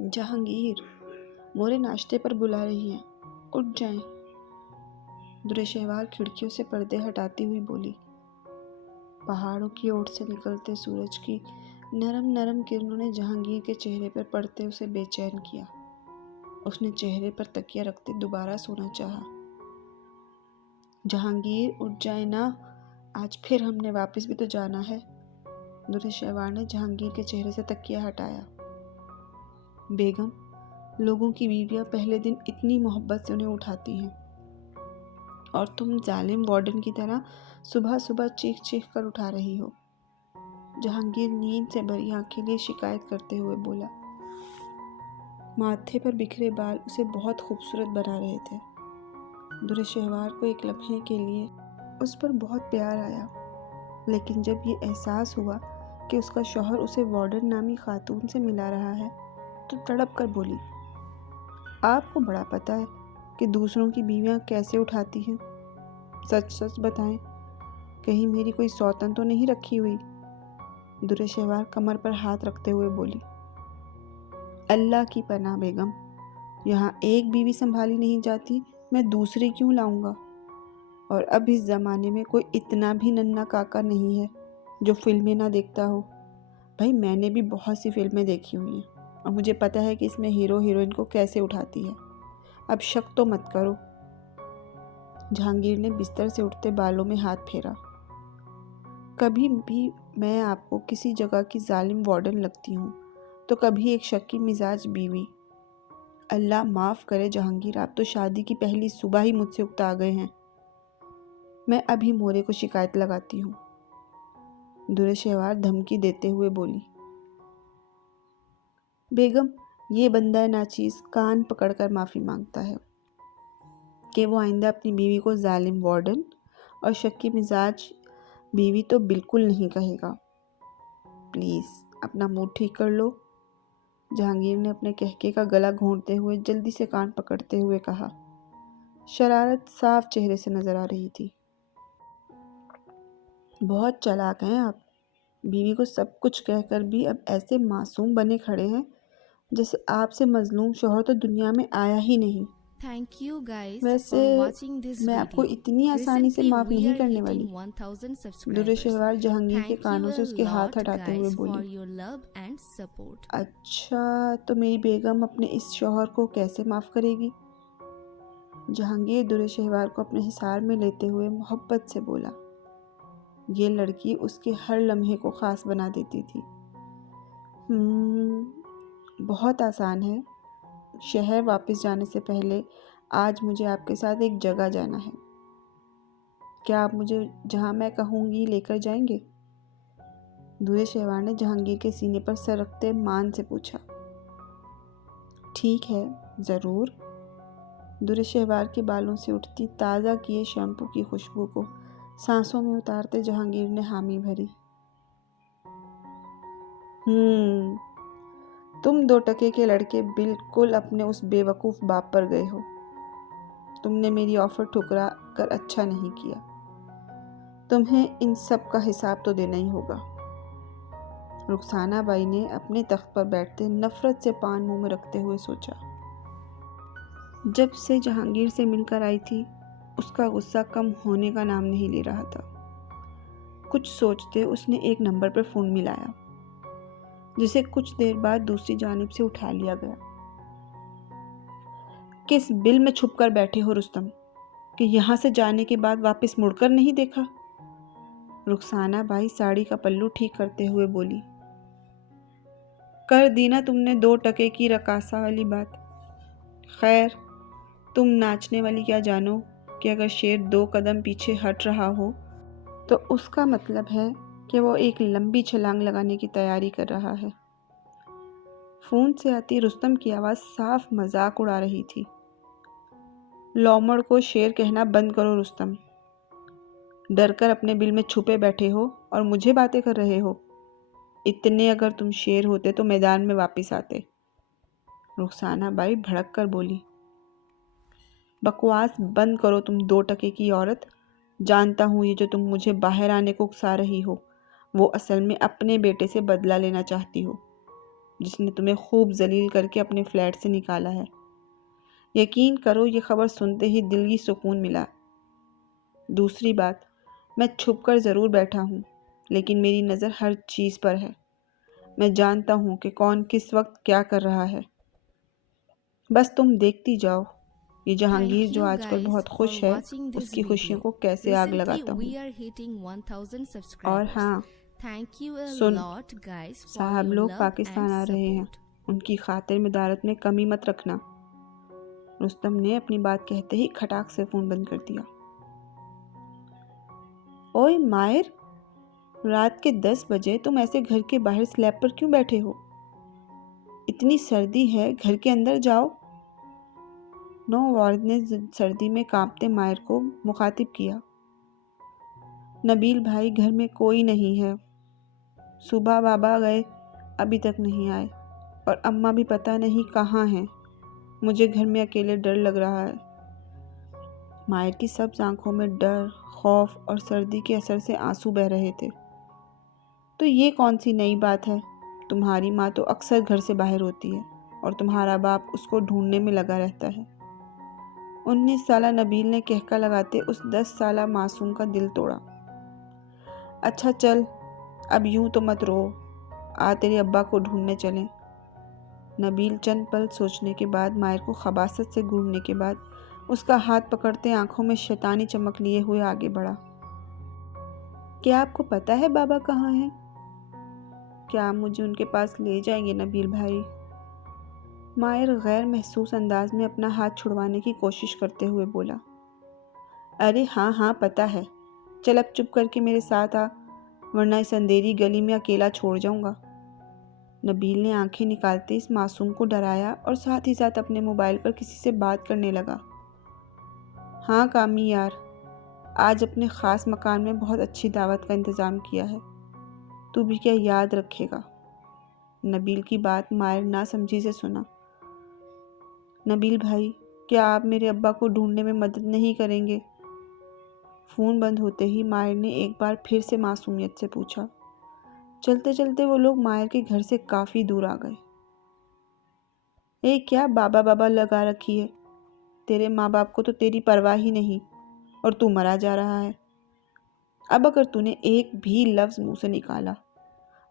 جہانگیر مورے ناشتے پر بلا رہی ہیں، اٹھ جائیں۔ درِ شہوار کھڑکیوں سے پردے ہٹاتی ہوئی بولی۔ پہاڑوں کی اوٹ سے نکلتے سورج کی نرم نرم کرنوں نے جہانگیر کے چہرے پر پڑتے اسے بے چین کیا۔ اس نے چہرے پر تکیہ رکھتے دوبارہ سونا چاہا۔ جہانگیر اٹھ جائیں نا، آج پھر ہم نے واپس بھی تو جانا ہے۔ درِ شہوار نے جہانگیر کے چہرے سے تکیہ ہٹایا۔ بیگم، لوگوں کی بیویاں پہلے دن اتنی محبت سے انہیں اٹھاتی ہیں اور تم ظالم وارڈن کی طرح صبح صبح چیخ چیخ کر اٹھا رہی ہو۔ جہانگیر نیند سے بھری آنکھیں لیے شکایت کرتے ہوئے بولا۔ ماتھے پر بکھرے بال اسے بہت خوبصورت بنا رہے تھے۔ درِ شہوار کو ایک لمحے کے لیے اس پر بہت پیار آیا، لیکن جب یہ احساس ہوا کہ اس کا شوہر اسے وارڈن نامی خاتون سے ملا رہا ہے تو تڑپ کر بولی، آپ کو بڑا پتہ ہے کہ دوسروں کی بیویاں کیسے اٹھاتی ہیں؟ سچ سچ بتائیں، کہیں میری کوئی سوتن تو نہیں رکھی ہوئی؟ درِ شہوار کمر پر ہاتھ رکھتے ہوئے بولی۔ اللہ کی پناہ بیگم، یہاں ایک بیوی سنبھالی نہیں جاتی، میں دوسری کیوں لاؤں گا؟ اور اب اس زمانے میں کوئی اتنا بھی ننھا کاکا نہیں ہے جو فلمیں نہ دیکھتا ہو۔ بھائی میں نے بھی بہت سی فلمیں دیکھی ہوئی ہیں اور مجھے پتہ ہے کہ اس میں ہیرو ہیروئن کو کیسے اٹھاتی ہے۔ اب شک تو مت کرو۔ جہانگیر نے بستر سے اٹھتے بالوں میں ہاتھ پھیرا۔ کبھی بھی میں آپ کو کسی جگہ کی ظالم وارڈن لگتی ہوں تو کبھی ایک شکی مزاج بیوی۔ اللہ معاف کرے جہانگیر، آپ تو شادی کی پہلی صبح ہی مجھ سے اکتا گئے ہیں۔ میں ابھی مورے کو شکایت لگاتی ہوں۔ درِ شہوار دھمکی دیتے ہوئے بولی۔ بیگم، یہ بندہ ناچیز کان پکڑ کر معافی مانگتا ہے کہ وہ آئندہ اپنی بیوی کو ظالم وارڈن اور شکی مزاج بیوی تو بالکل نہیں کہے گا۔ پلیز اپنا موڈ ٹھیک کر لو۔ جہانگیر نے اپنے کہکے کا گلا گھونٹتے ہوئے جلدی سے کان پکڑتے ہوئے کہا۔ شرارت صاف چہرے سے نظر آ رہی تھی۔ بہت چالاک ہیں آپ، بیوی کو سب کچھ کہہ کر بھی اب ایسے معصوم بنے کھڑے ہیں جیسے آپ سے مظلوم شوہر تو دنیا میں آیا ہی نہیں۔ Thank you guys ویسے for watching this میں آپ کو video. اتنی آسانی سے Recently معاف we نہیں are کرنے hitting والی۔ 1000 درِ subscribers. شہوار جہانگیر کے Thank you کانوں سے a اس کے ہاتھ lot ہٹاتے ہوئے guys for بولی۔ your love and support. اچھا تو میری بیگم اپنے اس شوہر کو کیسے معاف کرے گی؟ جہانگیر درِ شہوار کو اپنے حصار میں لیتے ہوئے محبت سے بولا۔ یہ لڑکی اس کے ہر لمحے کو خاص بنا دیتی تھی۔ بہت آسان ہے۔ شہر واپس جانے سے پہلے آج مجھے آپ کے ساتھ ایک جگہ جانا ہے۔ کیا آپ مجھے جہاں میں کہوں گی لے کر جائیں گے؟ درِ شہوار نے جہانگیر کے سینے پر سر رکھتے مان سے پوچھا۔ ٹھیک ہے، ضرور۔ درِ شہوار کے بالوں سے اٹھتی تازہ کیے شیمپو کی خوشبو کو سانسوں میں اتارتے جہانگیر نے حامی بھری۔ تم 2 ٹکے کے لڑکے بالکل اپنے اس بے وقوف باپ پر گئے ہو۔ تم نے میری آفر ٹھکرا کر اچھا نہیں کیا۔ تمہیں ان سب کا حساب تو دینا ہی ہوگا۔ رخسانہ بائی نے اپنے تخت پر بیٹھتے نفرت سے پان منہ میں رکھتے ہوئے سوچا۔ جب سے جہانگیر سے مل کر آئی تھی اس کا غصہ کم ہونے کا نام نہیں لے رہا تھا۔ کچھ سوچتے اس نے ایک نمبر پر فون ملایا جسے کچھ دیر بعد دوسری جانب سے اٹھا لیا گیا۔ کس بل میں چھپ کر بیٹھے ہو رستم کہ یہاں سے جانے کے بعد واپس مڑ کر نہیں دیکھا؟ رخسانہ بائی ساڑی کا پلو ٹھیک کرتے ہوئے بولی۔ کر دی نا تم نے 2 ٹکے کی رقاصہ والی بات۔ خیر تم ناچنے والی کیا جانو کہ اگر شیر 2 قدم پیچھے ہٹ رہا ہو تو اس کا مطلب ہے کہ وہ ایک لمبی چھلانگ لگانے کی تیاری کر رہا ہے۔ فون سے آتی رستم کی آواز صاف مذاق اڑا رہی تھی۔ لومڑ کو شیر کہنا بند کرو رستم۔ ڈر کر اپنے بل میں چھپے بیٹھے ہو اور مجھے باتیں کر رہے ہو۔ اتنے اگر تم شیر ہوتے تو میدان میں واپس آتے۔ رخسانہ بائی بھڑک کر بولی۔ بکواس بند کرو تم 2 ٹکے کی عورت۔ جانتا ہوں یہ جو تم مجھے باہر آنے کو اکسا رہی ہو وہ اصل میں اپنے بیٹے سے بدلہ لینا چاہتی ہو۔ جس نے تمہیں خوب ذلیل کر کے اپنے فلیٹ سے نکالا ہے۔ یقین کرو یہ خبر سنتے ہی دل کی سکون ملا۔ دوسری بات، میں چھپ کر ضرور بیٹھا ہوں، لیکن میری نظر ہر چیز پر ہے۔ میں جانتا ہوں کہ کون کس وقت کیا کر رہا ہے۔ بس تم دیکھتی جاؤ یہ جہانگیر Thank جو you آج کل guys بہت for خوش ہے، watching اس this کی خوشیوں video. کو کیسے آگ Recently لگاتا we ہوں۔ are hitting 1000 اور subscribers. ہاں، Thank you a sun, lot guys for صاحب your لوگ love پاکستان and آ رہے ہیں، support. ان کی خاطر مدارت میں کمی مت رکھنا۔ رستم نے اپنی بات کہتے ہی کھٹاک سے فون بند کر دیا۔ اوئے ماہر، رات کے 10 بجے تم ایسے گھر کے باہر سلیب پر کیوں بیٹھے ہو؟ اتنی سردی ہے، گھر کے اندر جاؤ۔ نوورد نے سردی میں کانپتے ماہر کو مخاطب کیا۔ نبیل بھائی، گھر میں کوئی نہیں ہے۔ صبح بابا گئے، ابھی تک نہیں آئے، اور اماں بھی پتہ نہیں کہاں ہیں۔ مجھے گھر میں اکیلے ڈر لگ رہا ہے۔ ماہر کی سبز آنکھوں میں ڈر، خوف اور سردی کے اثر سے آنسو بہہ رہے تھے۔ تو یہ کون سی نئی بات ہے؟ تمہاری ماں تو اکثر گھر سے باہر ہوتی ہے اور تمہارا باپ اس کو ڈھونڈنے میں لگا رہتا ہے۔ 19 سالہ نبیل نے کہکا لگاتے اس 10 سالہ معصوم کا دل توڑا۔ اچھا چل، اب یوں تو مت رو، تیرے ابا کو ڈھونڈنے چلیں۔ نبیل چند پل سوچنے کے بعد ماہر کو خباثت سے گھورنے کے بعد اس کا ہاتھ پکڑتے آنکھوں میں شیطانی چمک لیے ہوئے آگے بڑھا۔ کیا آپ کو پتہ ہے بابا کہاں ہیں؟ کیا آپ مجھے ان کے پاس لے جائیں گے نبیل بھائی؟ ماہر غیر محسوس انداز میں اپنا ہاتھ چھڑوانے کی کوشش کرتے ہوئے بولا۔ ارے ہاں ہاں پتہ ہے، چل اب چپ کر کے میرے ساتھ آ، ورنہ اس اندھیری گلی میں اکیلا چھوڑ جاؤں گا۔ نبیل نے آنکھیں نکالتے اس معصوم کو ڈرایا اور ساتھ ہی ساتھ اپنے موبائل پر کسی سے بات کرنے لگا۔ ہاں کامی یار، آج اپنے خاص مکان میں بہت اچھی دعوت کا انتظام کیا ہے، تو بھی کیا یاد رکھے گا؟ نبیل کی بات ماہر نہ سمجھی سے سنا۔ نبیل بھائی، کیا آپ میرے ابا کو ڈھونڈنے میں مدد نہیں کریں گے؟ فون بند ہوتے ہی ماہر نے ایک بار پھر سے معصومیت سے پوچھا۔ چلتے چلتے وہ لوگ ماہر کے گھر سے کافی دور آ گئے۔ کیا بابا بابا لگا رکھی ہے؟ تیرے ماں باپ کو تو تیری پرواہ ہی نہیں، اور تو مرا جا رہا ہے۔ اب اگر تو نے ایک بھی لفظ منہ سے نکالا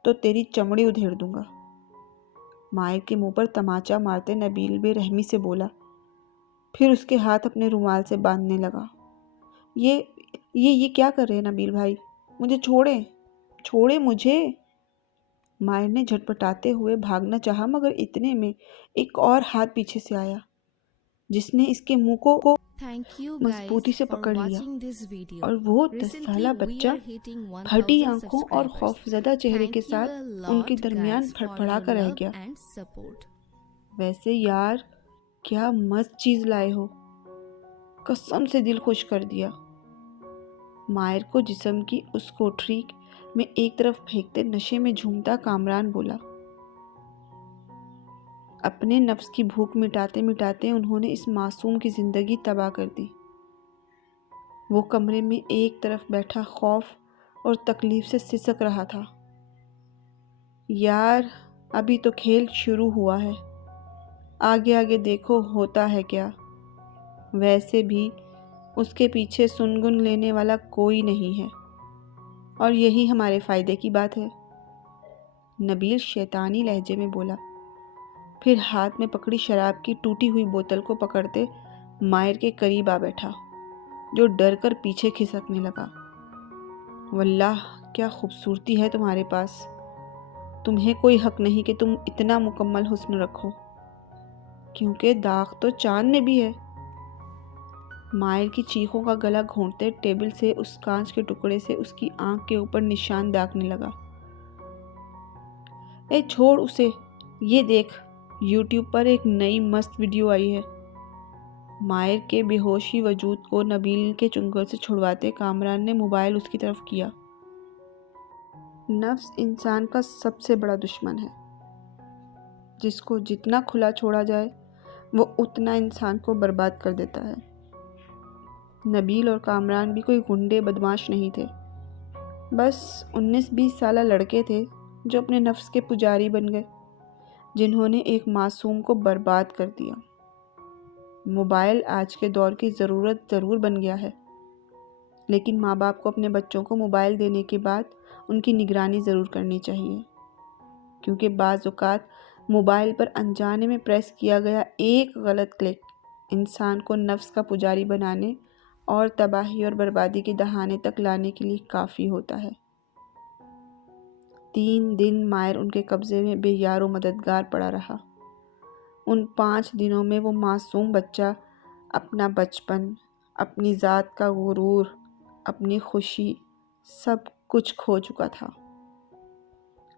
تو تیری چمڑی ادھیڑ دوں گا۔ ماہر کے منہ پر تماچا مارتے نبیل بے رحمی سے بولا، پھر اس کے ہاتھ اپنے رومال سے باندھنے لگا۔ یہ کیا کر رہے ہیں نبیل بھائی؟ مجھے چھوڑیں مجھے۔ ماہر نے جھٹپٹاتے ہوئے بھاگنا چاہا، مگر اتنے میں ایک اور ہاتھ پیچھے سے آیا جس نے اس کے منہ کو Thank you guys مضبوطی سے for پکڑ لیا، watching this video. اور وہ 10 Recently سالہ we بچہ are hitting پھٹی 1000 آنکھوں اور subscribers. خوفزدہ چہرے کے Thank you ساتھ a ان کے lot درمیان guys for پھڑپڑا your کر رہ love گیا۔ and support. ویسے یار، کیا مست چیز لائے ہو، قسم سے دل خوش کر دیا۔ ماہر کو جسم کی اس کوٹری میں ایک طرف پھینکتے نشے میں جھومتا کامران بولا۔ اپنے نفس کی بھوک مٹاتے مٹاتے انہوں نے اس معصوم کی زندگی تباہ کر دی۔ وہ کمرے میں ایک طرف بیٹھا خوف اور تکلیف سے سسک رہا تھا۔ یار، ابھی تو کھیل شروع ہوا ہے، آگے آگے دیکھو ہوتا ہے کیا۔ ویسے بھی اس کے پیچھے سنگن لینے والا کوئی نہیں ہے، اور یہی ہمارے فائدے کی بات ہے۔ نبیل شیطانی لہجے میں بولا، پھر ہاتھ میں پکڑی شراب کی ٹوٹی ہوئی بوتل کو پکڑتے ماہر کے قریب آ بیٹھا، جو ڈر کر پیچھے کھسکنے لگا۔ واللہ کیا خوبصورتی ہے تمہارے پاس، تمہیں کوئی حق نہیں کہ تم اتنا مکمل حسن رکھو، کیونکہ داغ تو چاند میں بھی ہے۔ ماہر کی چیخوں کا گلا گھونٹتے ٹیبل سے اس کانچ کے ٹکڑے سے اس کی آنکھ کے اوپر نشان داغنے لگا۔ چھوڑ اسے، یہ دیکھ، یوٹیوب پر ایک نئی مست ویڈیو آئی ہے۔ ماہر کے بے ہوشی وجود کو نبیل کے چنگل سے چھڑواتے کامران نے موبائل اس کی طرف کیا۔ نفس انسان کا سب سے بڑا دشمن ہے، جس کو جتنا کھلا چھوڑا جائے وہ اتنا انسان کو برباد کر دیتا ہے۔ نبیل اور کامران بھی کوئی گنڈے بدماش نہیں تھے، بس 19-20 سالہ لڑکے تھے جو اپنے نفس کے پجاری بن گئے۔ جنہوں نے ایک معصوم کو برباد کر دیا۔ موبائل آج کے دور کی ضرورت ضرور بن گیا ہے، لیکن ماں باپ کو اپنے بچوں کو موبائل دینے کے بعد ان کی نگرانی ضرور کرنی چاہیے، کیونکہ بعض اوقات موبائل پر انجانے میں پریس کیا گیا ایک غلط کلک انسان کو نفس کا پجاری بنانے اور تباہی اور بربادی کے دہانے تک لانے کے لیے کافی ہوتا ہے۔ 3 دن ماہر ان کے قبضے میں بے یار و مددگار پڑا رہا۔ ان 5 دنوں میں وہ معصوم بچہ اپنا بچپن، اپنی ذات کا غرور، اپنی خوشی، سب کچھ کھو چکا تھا۔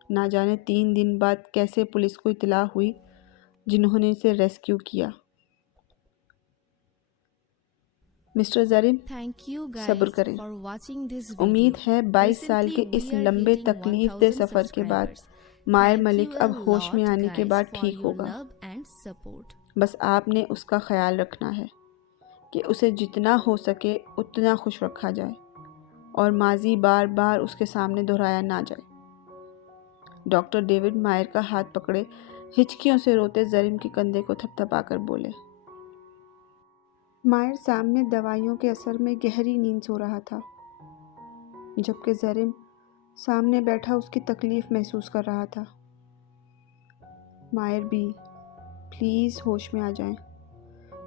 نہ جانے 3 دن بعد کیسے پولیس کو اطلاع ہوئی، جنہوں نے اسے ریسکیو کیا۔ مسٹر زرین، Thank you صبر guys کریں۔ for watching this video. امید ہے 22 سال Recently کے اس we are لمبے hitting تکلیف دہ 1000 سفر کے بعد subscribers. ماہر Thank ملک you اب a ہوش میں lot آنے کے guys بعد for ٹھیک your ہوگا۔ love and support. بس آپ نے اس کا خیال رکھنا ہے کہ اسے جتنا ہو سکے اتنا خوش رکھا جائے اور ماضی بار بار اس کے سامنے دہرایا نہ جائے۔ ڈاکٹر ڈیوڈ مائر کا ہاتھ پکڑے ہچکیوں سے روتے زرین کے کندھے کو تھپ تھپا کر بولے۔ مائر سامنے دوائیوں کے اثر میں گہری نیند سو رہا تھا، جبکہ زرین سامنے بیٹھا اس کی تکلیف محسوس کر رہا تھا۔ مائر بھی پلیز ہوش میں آ جائیں،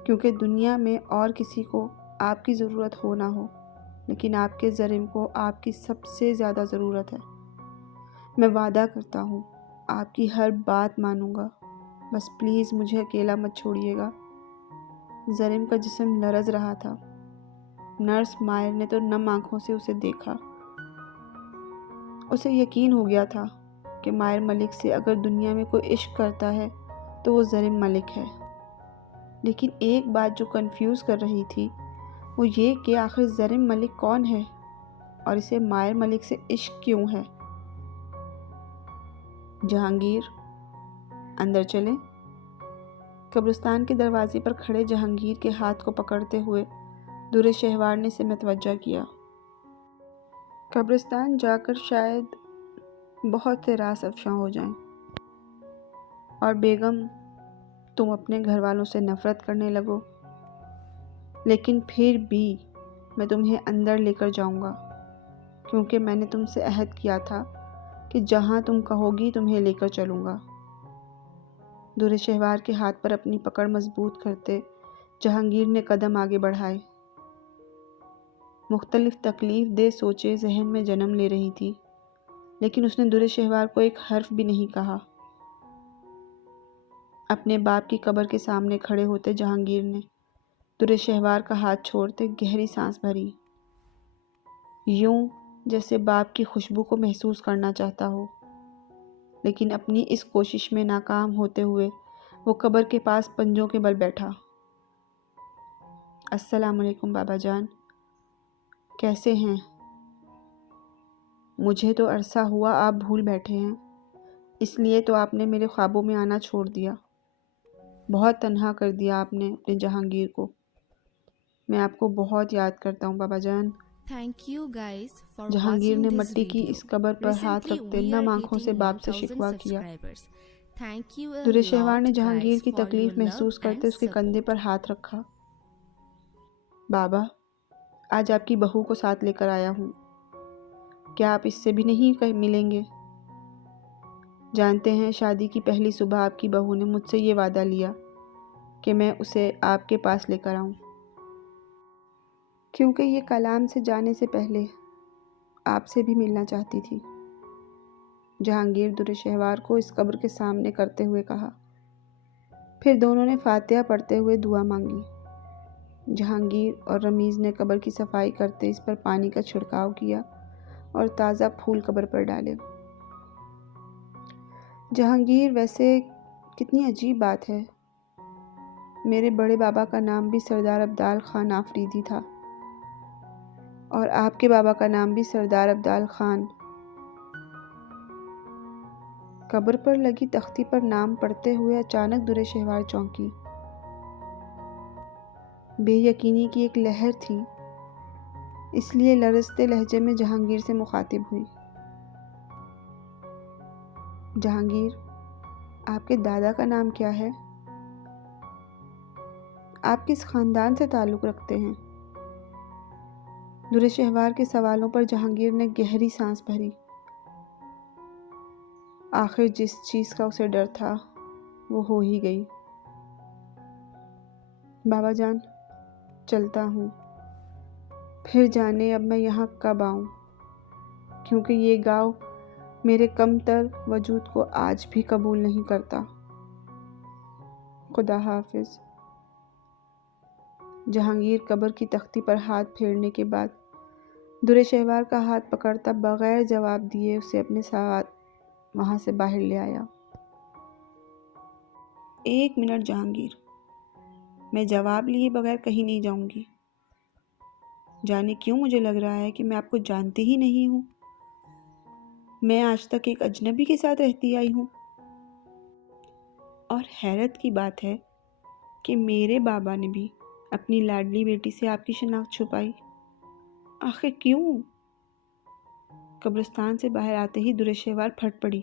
کیونکہ دنیا میں اور کسی کو آپ کی ضرورت ہو نہ ہو، لیکن آپ کے زرین کو آپ کی سب سے زیادہ ضرورت ہے۔ میں وعدہ کرتا ہوں آپ کی ہر بات مانوں گا، بس پلیز مجھے اکیلا مت چھوڑیے گا۔ زرین کا جسم لرز رہا تھا۔ نرس مائر نے تو نم آنکھوں سے اسے دیکھا۔ اسے یقین ہو گیا تھا کہ مائر ملک سے اگر دنیا میں کوئی عشق کرتا ہے تو وہ زرین ملک ہے، لیکن ایک بات جو کنفیوز کر رہی تھی وہ یہ کہ آخر زرین ملک کون ہے اور اسے مائر ملک سے عشق کیوں ہے۔ جہانگیر، اندر چلیں۔ قبرستان کے دروازے پر کھڑے جہانگیر کے ہاتھ کو پکڑتے ہوئے دورے شہوار نے اسے متوجہ کیا۔ قبرستان جا کر شاید بہت سے راز افشاں ہو جائیں، اور بیگم تم اپنے گھر والوں سے نفرت کرنے لگو، لیکن پھر بھی میں تمہیں اندر لے کر جاؤں گا، کیونکہ میں نے تم سے عہد کیا تھا کہ جہاں تم کہو گی تمہیں لے کر چلوں گا۔ دورے شہوار کے ہاتھ پر اپنی پکڑ مضبوط کرتے جہانگیر نے قدم آگے بڑھائے۔ مختلف تکلیف دہ سوچیں ذہن میں جنم لے رہی تھی، لیکن اس نے دورے شہوار کو ایک حرف بھی نہیں کہا۔ اپنے باپ کی قبر کے سامنے کھڑے ہوتے جہانگیر نے دورے شہوار کا ہاتھ چھوڑتے گہری سانس بھری، یوں جیسے باپ کی خوشبو کو محسوس کرنا چاہتا ہو، لیکن اپنی اس کوشش میں ناکام ہوتے ہوئے وہ قبر کے پاس پنجوں کے بل بیٹھا۔ السلام علیکم بابا جان، کیسے ہیں؟ مجھے تو عرصہ ہوا آپ بھول بیٹھے ہیں، اس لیے تو آپ نے میرے خوابوں میں آنا چھوڑ دیا۔ بہت تنہا کر دیا آپ نے اپنے جہانگیر کو۔ میں آپ کو بہت یاد کرتا ہوں بابا جان۔ Thank you guys for Jahangir watching نے this مٹی کی video. اس قبر پر ہاتھ Recently رکھتے we نم are آنکھوں سے hitting باپ سے 1000 شکوہ کیا۔ subscribers. Thank you a دورے شہوار نے lot جہانگیر guys کی for your تکلیف love محسوس کرتے and اس کے کندھے support. پر ہاتھ رکھا۔ بابا، آج آپ کی بہو کو ساتھ لے کر آیا ہوں، کیا آپ اس سے بھی نہیں ملیں گے؟ جانتے ہیں شادی کی پہلی صبح آپ کی بہو نے مجھ سے یہ وعدہ لیا کہ میں اسے آپ کے پاس لے کر آؤں، کیونکہ یہ کلام سے جانے سے پہلے آپ سے بھی ملنا چاہتی تھی۔ جہانگیر دورے شہوار کو اس قبر کے سامنے کرتے ہوئے کہا۔ پھر دونوں نے فاتحہ پڑھتے ہوئے دعا مانگی۔ جہانگیر اور رمیز نے قبر کی صفائی کرتے اس پر پانی کا چھڑکاؤ کیا اور تازہ پھول قبر پر ڈالے۔ جہانگیر، ویسے کتنی عجیب بات ہے، میرے بڑے بابا کا نام بھی سردار ابدال خان آفریدی تھا، اور آپ کے بابا کا نام بھی سردار ابدال خان۔ قبر پر لگی تختی پر نام پڑھتے ہوئے اچانک دورے شہوار چونکی۔ بے یقینی کی ایک لہر تھی، اس لیے لرزتے لہجے میں جہانگیر سے مخاطب ہوئی۔ جہانگیر، آپ کے دادا کا نام کیا ہے؟ آپ کس خاندان سے تعلق رکھتے ہیں؟ در شہوار کے سوالوں پر جہانگیر نے گہری سانس بھری۔ آخر جس چیز کا اسے ڈر تھا وہ ہو ہی گئی۔ بابا جان، چلتا ہوں، پھر جانے اب میں یہاں کب آؤں، کیونکہ یہ گاؤں میرے کم تر وجود کو آج بھی قبول نہیں کرتا۔ خدا حافظ۔ جہانگیر قبر کی تختی پر ہاتھ پھیرنے کے بعد در شہوار کا ہاتھ پکڑتا بغیر جواب دیے اسے اپنے ساتھ وہاں سے باہر لے آیا۔ 1 منٹ جہانگیر، میں جواب لیے بغیر کہیں نہیں جاؤں گی۔ جانے کیوں مجھے لگ رہا ہے کہ میں آپ کو جانتی ہی نہیں ہوں۔ میں آج تک ایک اجنبی کے ساتھ رہتی آئی ہوں، اور حیرت کی بات ہے کہ میرے بابا نے بھی اپنی لاڈلی بیٹی سے آپ کی شناخت چھپائی۔ آخر کیوں؟ قبرستان سے باہر آتے ہی در شہوار پھٹ پڑی۔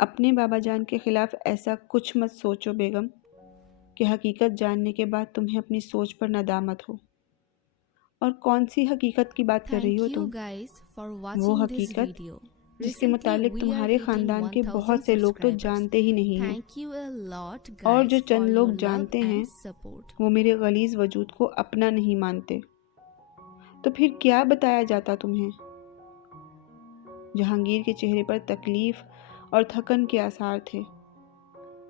اپنے بابا جان کے خلاف ایسا کچھ مت سوچو بیگم کہ حقیقت جاننے کے بعد تمہیں اپنی سوچ پر ندامت ہو۔ اور کون سی حقیقت کی بات کر رہی Thank ہو you تم؟ guys for وہ watching this حقیقت video. جس کے Recently متعلق we are تمہارے hitting خاندان کے 1000 بہت سے لوگ تو subscribers. جانتے ہی نہیں ہیں، Thank you a lot اور guys جو for چند لوگ your love جانتے ہیں and support. وہ میرے غلیظ وجود کو اپنا نہیں مانتے۔ تو پھر کیا بتایا جاتا تمہیں؟ جہانگیر کے چہرے پر تکلیف اور تھکن کے آثار تھے۔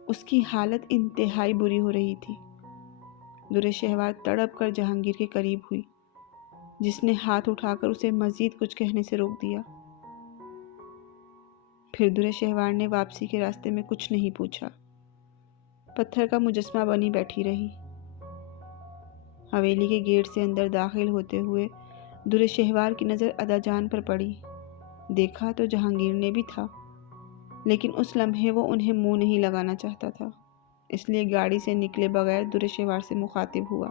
اس کی حالت انتہائی بری ہو رہی تھی۔ در شہوار تڑپ کر جہانگیر کے قریب ہوئی، جس نے ہاتھ اٹھا کر اسے مزید کچھ کہنے سے روک دیا۔ پھر در شہوار نے واپسی کے راستے میں کچھ نہیں پوچھا، پتھر کا مجسمہ بنی بیٹھی رہی۔ حویلی کے گیٹ سے اندر داخل ہوتے ہوئے در شہوار کی نظر ادا جان پر پڑی۔ دیکھا تو جہانگیر نے بھی تھا، لیکن اس لمحے وہ انہیں منہ نہیں لگانا چاہتا تھا، اس لیے گاڑی سے نکلے بغیر در شہوار سے مخاطب ہوا۔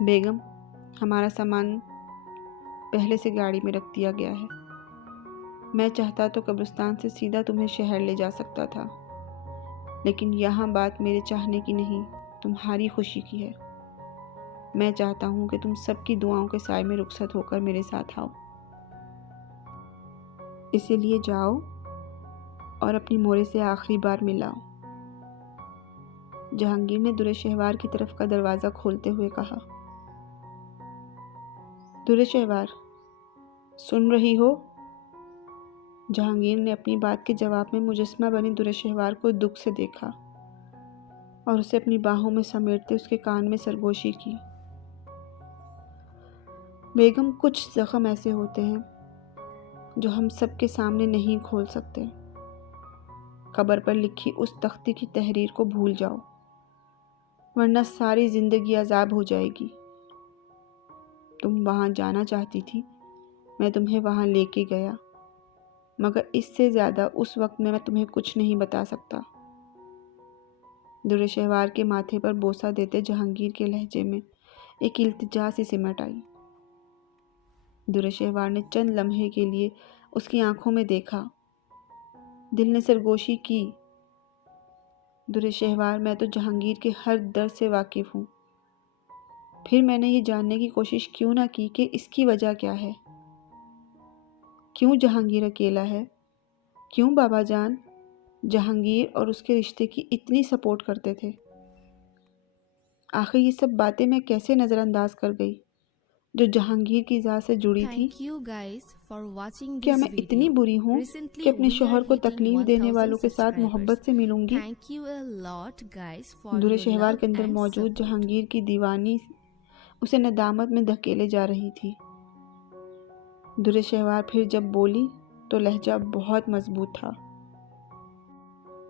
بیگم، ہمارا سامان پہلے سے گاڑی میں رکھ دیا گیا ہے۔ میں چاہتا تو قبرستان سے سیدھا تمہیں شہر لے جا سکتا تھا، لیکن یہاں بات میرے چاہنے کی نہیں، تمہاری خوشی کی ہے۔ میں چاہتا ہوں کہ تم سب کی دعاؤں کے سائے میں رخصت ہو کر میرے ساتھ آؤ۔ اسی لیے جاؤ اور اپنی مورے سے آخری بار ملاؤ۔ جہانگیر نے در شہوار کی طرف کا دروازہ کھولتے ہوئے کہا۔ در شہوار، سن رہی ہو؟ جہانگیر نے اپنی بات کے جواب میں مجسمہ بنی در شہوار کو دکھ سے دیکھا اور اسے اپنی باہوں میں سمیٹتے اس کے کان میں سرگوشی کی۔ بیگم، کچھ زخم ایسے ہوتے ہیں جو ہم سب کے سامنے نہیں کھول سکتے۔ قبر پر لکھی اس تختی کی تحریر کو بھول جاؤ، ورنہ ساری زندگی عذاب ہو جائے گی۔ تم وہاں جانا چاہتی تھی، میں تمہیں وہاں لے کے گیا، مگر اس سے زیادہ اس وقت میں تمہیں کچھ نہیں بتا سکتا۔ در شہوار کے ماتھے پر بوسہ دیتے جہانگیر کے لہجے میں ایک التجا سی سمٹ آئی۔ در شہوار نے چند لمحے کے لیے اس کی آنکھوں میں دیکھا۔ دل نے سرگوشی کی۔ در شہوار، میں تو جہانگیر کے ہر درد سے واقف ہوں، پھر میں نے یہ جاننے کی کوشش کیوں نہ کی کہ اس کی وجہ کیا ہے؟ کیوں جہانگیر اکیلا ہے؟ کیوں بابا جان جہانگیر اور اس کے رشتے کی اتنی سپورٹ کرتے تھے؟ آخر یہ سب باتیں میں کیسے نظر انداز کر گئی جو جہانگیر کی ذات سے جڑی تھی؟ Thank you guys for watching کیا this میں اتنی video. بری ہوں Recently کہ اپنے we are شوہر کو hitting تکلیف دینے 1000 والوں کے ساتھ subscribers. محبت سے ملوں گی؟ Thank you a lot guys for there your Shehvar love کے اندر and موجود support. جہانگیر کی دیوانی اسے ندامت میں دھکیلے جا رہی تھی۔ در شہوار پھر جب بولی تو لہجہ بہت مضبوط تھا۔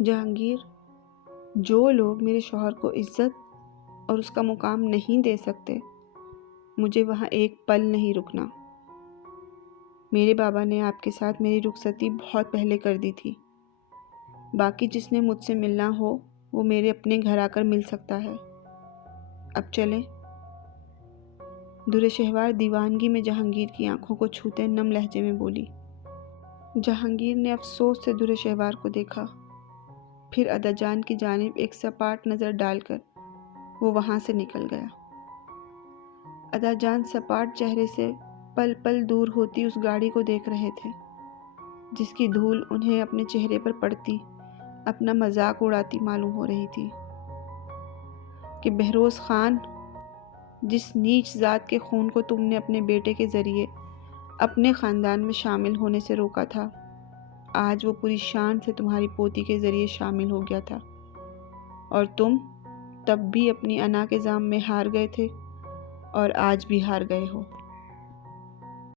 جہانگیر، جو لوگ میرے شوہر کو عزت اور اس کا مقام نہیں دے سکتے، مجھے وہاں ایک پل نہیں رکنا۔ میرے بابا نے آپ کے ساتھ میری رخصتی بہت پہلے کر دی تھی۔ باقی جس نے مجھ سے ملنا ہو وہ میرے اپنے گھر آ کر مل سکتا ہے۔ اب چلیں۔ در شہوار دیوانگی میں جہانگیر کی آنکھوں کو چھوتے نم لہجے میں بولی۔ جہانگیر نے افسوس سے درِ شہوار کو دیکھا، پھر ادا جان کی جانب ایک سپاٹ نظر ڈال کر وہ وہاں سے نکل گیا۔ ادا جان سپاٹ چہرے سے پل پل دور ہوتی اس گاڑی کو دیکھ رہے تھے، جس کی دھول انہیں اپنے چہرے پر پڑتی اپنا مذاق اڑاتی معلوم ہو رہی تھی کہ بہروز خان، جس نیچ ذات کے خون کو تم نے اپنے بیٹے کے ذریعے اپنے خاندان میں شامل ہونے سے روکا تھا، آج وہ پوری شان سے تمہاری پوتی کے ذریعے شامل ہو گیا تھا، اور تم تب بھی اپنی انا کے جام میں ہار گئے تھے اور آج بھی ہار گئے ہو۔